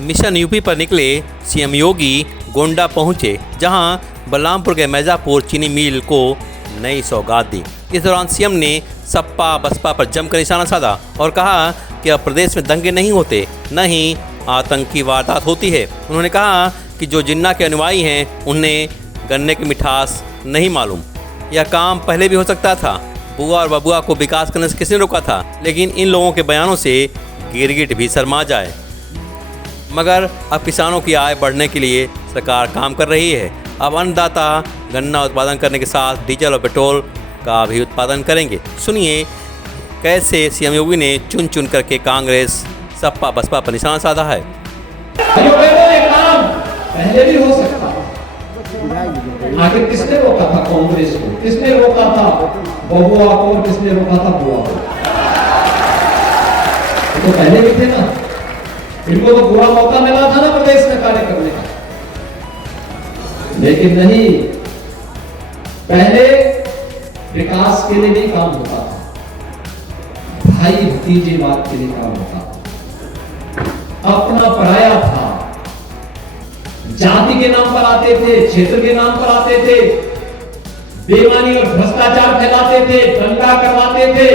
Mission UP पर निकले CM योगी गोंडा पहुंचे, जहां बलरामपुर के मिर्जापुर चीनी मिल को नई सौगात दी। इस दौरान सीएम ने सपा बसपा पर जमकर निशाना साधा और कहा कि अब प्रदेश में दंगे नहीं होते, न ही आतंकी वारदात होती है। उन्होंने कहा कि जो जिन्ना के अनुयायी हैं उन्हें गन्ने की मिठास नहीं मालूम। यह काम पहले भी हो सकता था। बुआ और बबुआ को विकास करने से किसने रोका था? लेकिन इन लोगों के बयानों से गिरगिट भी शर्मा जाए। मगर अब किसानों की आय बढ़ने के लिए सरकार काम कर रही है। अब अन्नदाता गन्ना उत्पादन करने के साथ डीजल और पेट्रोल का भी उत्पादन करेंगे। सुनिए कैसे सीएम योगी ने चुन चुन करके कांग्रेस सपा बसपा पर निशाना साधा है। पहले भी हो सकता था। आखिर किसने रोका था कांग्रेस को? किसने रोका था बबुआ को? किसने रोका था बुआ को? तो पहले भी थे ना। इनको तो पूरा मौका मिला था ना प्रदेश में कार्य करने का, लेकिन नहीं। पहले विकास के लिए नहीं काम होता था, भाई भतीजेवाद के लिए काम होता था। अपना पराया था, जाति के नाम पर आते थे, क्षेत्र के नाम पर आते थे, बेईमानी और भ्रष्टाचार फैलाते थे, दंगा करवाते थे।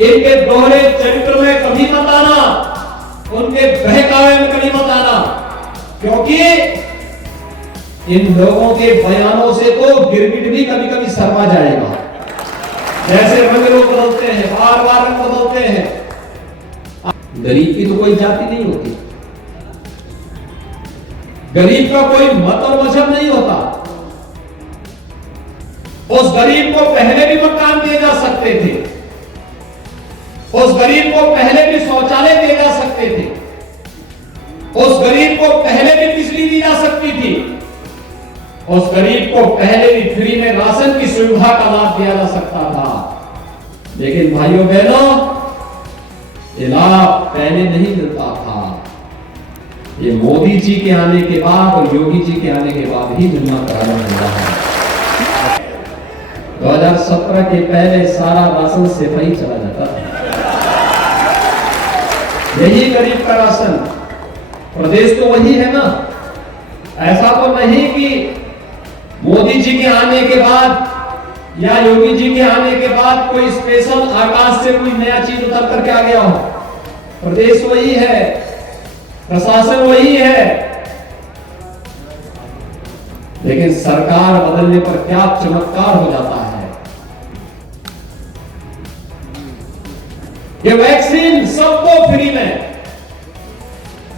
इनके दोहरे चरित्र में कभी मत आना, उनके बहकावे में कभी मत आना, क्योंकि इन लोगों के बयानों से तो गिरगिट भी कभी कभी शर्मा जाएगा। जैसे रंग रूप बदलते हैं, बार बार रंग बदलते हैं। गरीब की तो कोई जाति नहीं होती, गरीब का कोई मत और मजहब नहीं होता। उस गरीब को पहले भी मकान दिए जा सकते थे, उस गरीब को पहले भी शौचालय दिए जा सकते थे, उस गरीब को पहले भी बिजली दी जा सकती थी, उस गरीब को पहले भी फ्री में राशन की सुविधा का लाभ दिया जा सकता था। लेकिन भाइयों बहनों, ये लाभ पहले नहीं मिलता था। ये मोदी जी के आने के बाद और योगी जी के आने के बाद ही मिलना प्रारंभ हुआ है। 2017 के पहले सारा राशन सिपाही चला जाता था। यही गरीब का राशन, प्रदेश तो वही है ना। ऐसा तो नहीं कि मोदी जी के आने के बाद या योगी जी के आने के बाद कोई स्पेशल आकाश से कोई नया चीज उतर करके आ गया हो। प्रदेश वही है, प्रशासन वही है, लेकिन सरकार बदलने पर क्या चमत्कार हो जाता है। ये वैक्सीन सबको फ्री में,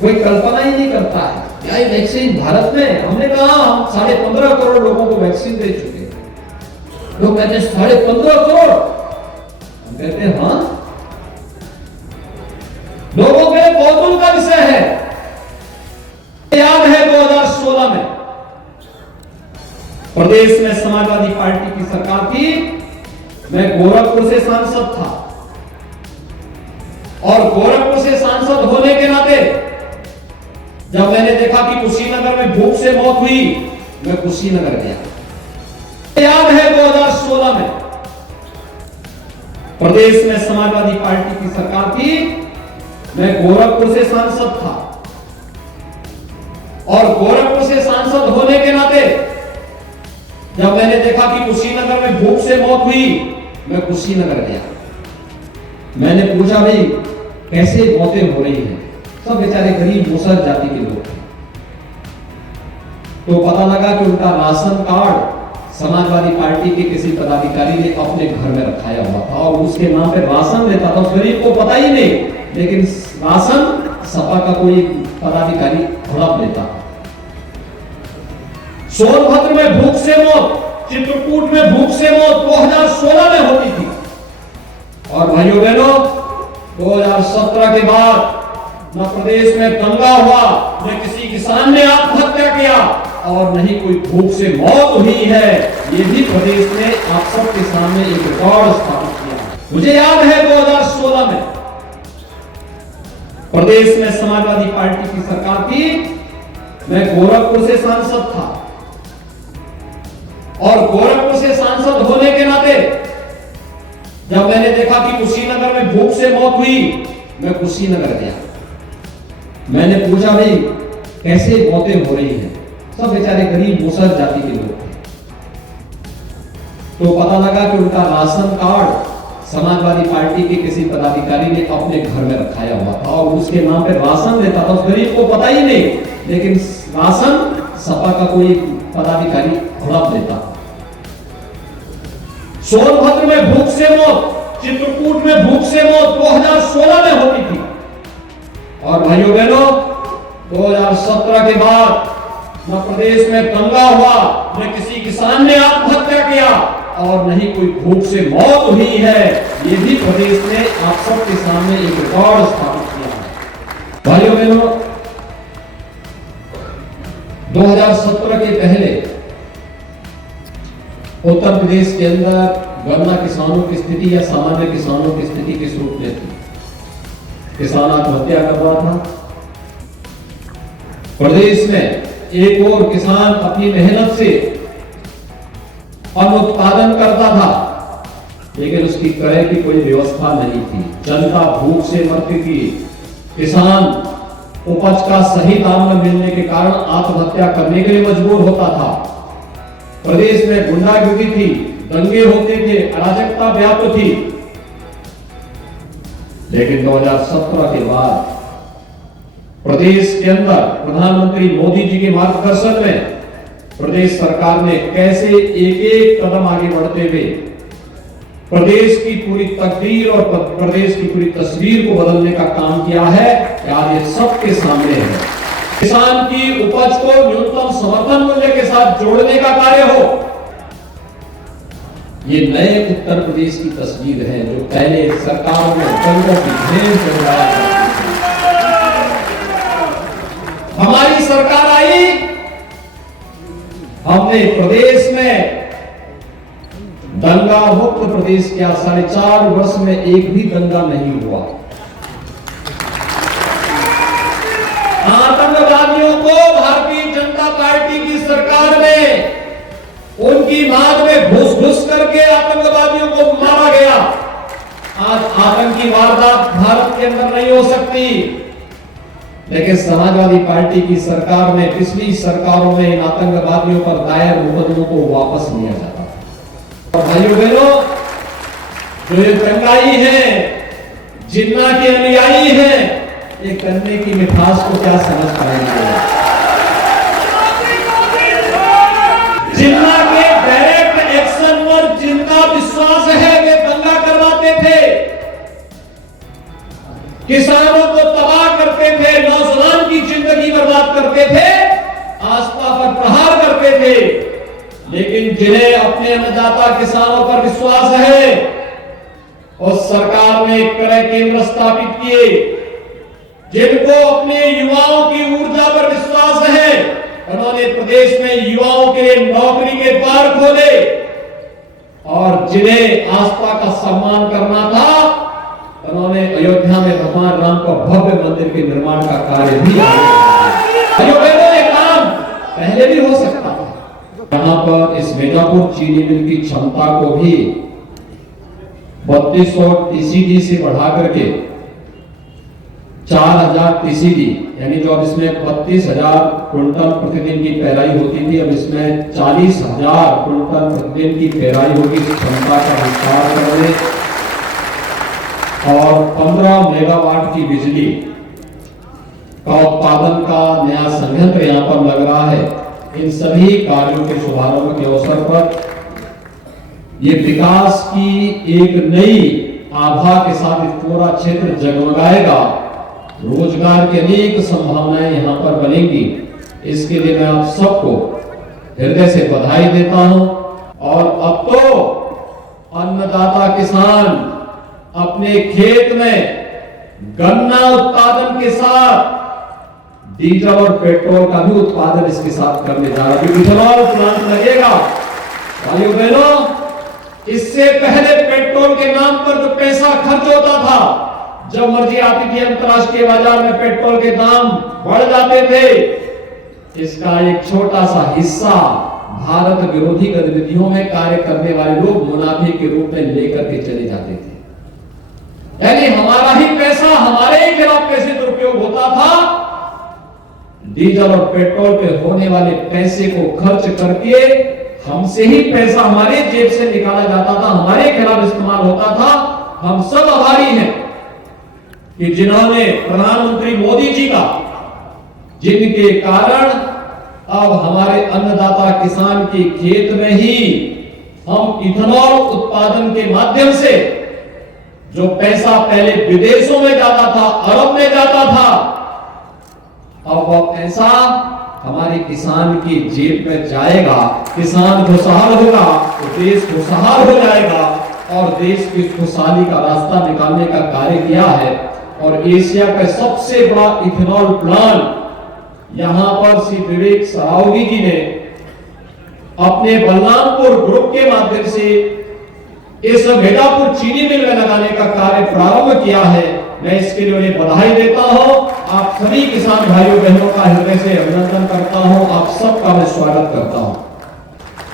कोई कल्पना ही नहीं करता है क्या ये वैक्सीन भारत में। हमने कहा हम 15.5 करोड़ लोगों को वैक्सीन दे चुके हैं। लोग कहते हैं 15.5 करोड़, हम कहते हैं हाँ, लोगों के लिए कौतूहल का विषय है। याद है 2016 में प्रदेश में समाजवादी पार्टी की सरकार थी, मैं गोरखपुर से सांसद था और गोरखपुर से सांसद होने के नाते जब मैंने देखा कि कुशीनगर में भूख से मौत हुई, मैं कुशीनगर गया। याद है 2016 में प्रदेश में समाजवादी पार्टी की सरकार थी, मैं गोरखपुर से सांसद था और गोरखपुर से सांसद होने के नाते जब मैंने देखा कि कुशीनगर में भूख से मौत हुई, मैं कुशीनगर गया। मैंने पूछा भाई कैसे मौतें हो रही हैं? सब बेचारे गरीब मुसहर जाति के लोग थे। तो पता लगा कि उनका राशन कार्ड समाजवादी पार्टी के किसी पदाधिकारी ने अपने घर में रखाया हुआ था और उसके नाम पे राशन लेता था। उस गरीब को पता ही नहीं, लेकिन राशन सपा का कोई पदाधिकारी हड़प लेता था। सोनभद्र में भूख से मौत, चित्रकूट में भूख से मौत 2016 में होती थी। और भाइयों बहनों, 2017 के बाद न प्रदेश में दंगा हुआ, न किसी किसान ने आत्महत्या किया और नहीं कोई भूख से मौत हुई है। ये भी प्रदेश ने आप सबके सामने एक रिकॉर्ड स्थापित किया। मुझे याद है 2016 में प्रदेश में समाजवादी पार्टी की सरकार थी, मैं गोरखपुर से सांसद था और गोरखपुर से सांसद होने के नाते जब मैंने देखा कि कुशीनगर में भूख से मौत हुई, मैं कुशीनगर गया। मैंने पूछा भाई कैसे मौतें हो रही हैं? सब बेचारे गरीब मुसहर जाति के लोग थे। तो पता लगा कि उनका राशन कार्ड समाजवादी पार्टी के किसी पदाधिकारी ने अपने घर में रखाया हुआ था और उसके नाम पे राशन देता था। उस गरीब को पता ही नहीं, लेकिन राशन सपा का कोई पदाधिकारी हड़प लेता। सोनभद्र में भूख से मौत, चित्रकूट में भूख से मौत 2016 में होती थी। और भाइयों बहनों, 2017 के बाद न प्रदेश में दंगा हुआ, न किसी किसान ने आत्महत्या किया और नहीं कोई भूख से मौत हुई है। ये भी प्रदेश ने आप सबके सामने एक रिकॉर्ड स्थापित किया है। भाइयों बहनों, 2017 के पहले उत्तर प्रदेश के अंदर गन्ना किसानों की स्थिति या सामान्य किसानों की स्थिति किस रूप में थी? किसान आत्महत्या कर रहा था। प्रदेश में एक और किसान अपनी मेहनत से अन्न उत्पादन करता था, लेकिन उसकी क्रय की कोई व्यवस्था नहीं थी। जनता भूख से मरती थी। किसान उपज का सही दाम न मिलने के कारण आत्महत्या करने के लिए मजबूर होता था। प्रदेश में गुंडागर्दी थी, दंगे होते थे, अराजकता व्याप्त थी। लेकिन 2017 के बाद प्रदेश के अंदर प्रधानमंत्री मोदी जी के मार्गदर्शन में प्रदेश सरकार ने कैसे एक एक कदम आगे बढ़ते हुए प्रदेश की पूरी तकदीर और प्रदेश की पूरी तस्वीर को बदलने का काम किया है, आज ये सबके सामने है। किसान की उपज को न्यूनतम समर्थन मूल्य के साथ जोड़ने का कार्य हो। ये नए उत्तर प्रदेश की तस्वीर है जो पहले सरकारों में दंगों की घेर चढ़ाया करती थी। हमारी सरकार आई, हमने प्रदेश में दंगा मुक्त प्रदेश किया। 4.5 वर्ष में एक भी दंगा नहीं हुआ। आतंकवादियों को भारतीय जनता पार्टी की सरकार में उनकी मांग में घुस घुस करके आतंकवादियों को मारा गया। आज आतंकी वारदात भारत के अंदर नहीं हो सकती, लेकिन समाजवादी पार्टी की सरकार में, पिछली सरकारों में इन आतंकवादियों पर दायर मुकदमों को वापस लिया जाता था। और भाइयों बहनों, जो ये दंगाई है, जिन्ना के अनुयायी हैं, ये करने की मिठास को क्या समझ पाएंगे? जिन्ना के डायरेक्ट एक्शन पर जिनका विश्वास है वे दंगा करवाते थे, किसानों को तबाह करते थे, नौजवान की जिंदगी बर्बाद करते थे, आस्था पर प्रहार करते थे। लेकिन जिन्हें अपने अन्नदाता किसानों पर विश्वास है, उस सरकार ने क्रय केंद्र स्थापित किए। जिनको अपने युवाओं की ऊर्जा पर विश्वास है, उन्होंने प्रदेश में युवाओं के लिए नौकरी के द्वार खोले। और जिन्हें आस्था का सम्मान करना था, उन्होंने अयोध्या में भगवान राम का भव्य मंदिर के निर्माण का कार्य भी किया। ये काम पहले भी हो सकता था। यहाँ पर इस मिर्जापुर चीनी मिल की क्षमता को भी 3200 टीसीडी से बढ़ा करके 4000 टीसीडी, यानी जो अब इसमें 32,000 क्विंटल प्रतिदिन की पेराई होती थी, अब इसमें 40,000 क्विंटल प्रतिदिन की पेराई होगी। इस क्षमता का विस्तार करने और 15 मेगावाट की बिजली का उत्पादन का नया संयंत्र यहां पर लग रहा है। इन सभी कार्यों के शुभारंभ के अवसर पर ये विकास की एक नई आभा के साथ पूरा क्षेत्र जगमगाएगा। रोजगार की अनेक संभावनाएं यहां पर बनेंगी। इसके लिए मैं आप सबको हृदय से बधाई देता हूं। और अब तो अन्नदाता किसान अपने खेत में गन्ना उत्पादन के साथ डीजल और पेट्रोल का भी उत्पादन इसके साथ करने जा रहा है। इथेनॉल प्लांट लगेगा। भाइयों बहनों, इससे पहले पेट्रोल के नाम पर जो पैसा खर्च होता था, जब मर्जी आती थी अंतर्राष्ट्रीय बाजार में पेट्रोल के दाम बढ़ जाते थे, इसका एक छोटा सा हिस्सा भारत विरोधी गतिविधियों में कार्य करने वाले लोग मुनाफे के रूप में लेकर के चले जाते थे। यानी हमारा ही पैसा हमारे ही खिलाफ कैसे दुरुपयोग होता था, डीजल और पेट्रोल पे होने वाले पैसे को खर्च करके हमसे ही पैसा हमारे जेब से निकाला जाता था, हमारे खिलाफ इस्तेमाल होता था। हम सब आभारी हैं कि जिन्होंने प्रधानमंत्री मोदी जी का, जिनके कारण अब हमारे अन्नदाता किसान के खेत में ही हम इथेनॉल उत्पादन के माध्यम से जो पैसा पहले विदेशों में जाता था, अरब में जाता था, अब वह पैसा हमारे किसान की जेब में जाएगा। किसान खुशहाल होगा तो देश खुशहाल हो जाएगा और देश की खुशहाली का रास्ता निकालने का कार्य किया है। और एशिया का सबसे बड़ा इथेनॉल प्लांट यहां पर श्री विवेक सरावगी जी ने अपने बलरामपुर ग्रुप के माध्यम से इस मिर्जापुर चीनी मिल में लगाने का कार्य प्रारंभ किया है। मैं इसके लिए उन्हें बधाई देता हूं। आप सभी किसान भाइयों बहनों का हृदय से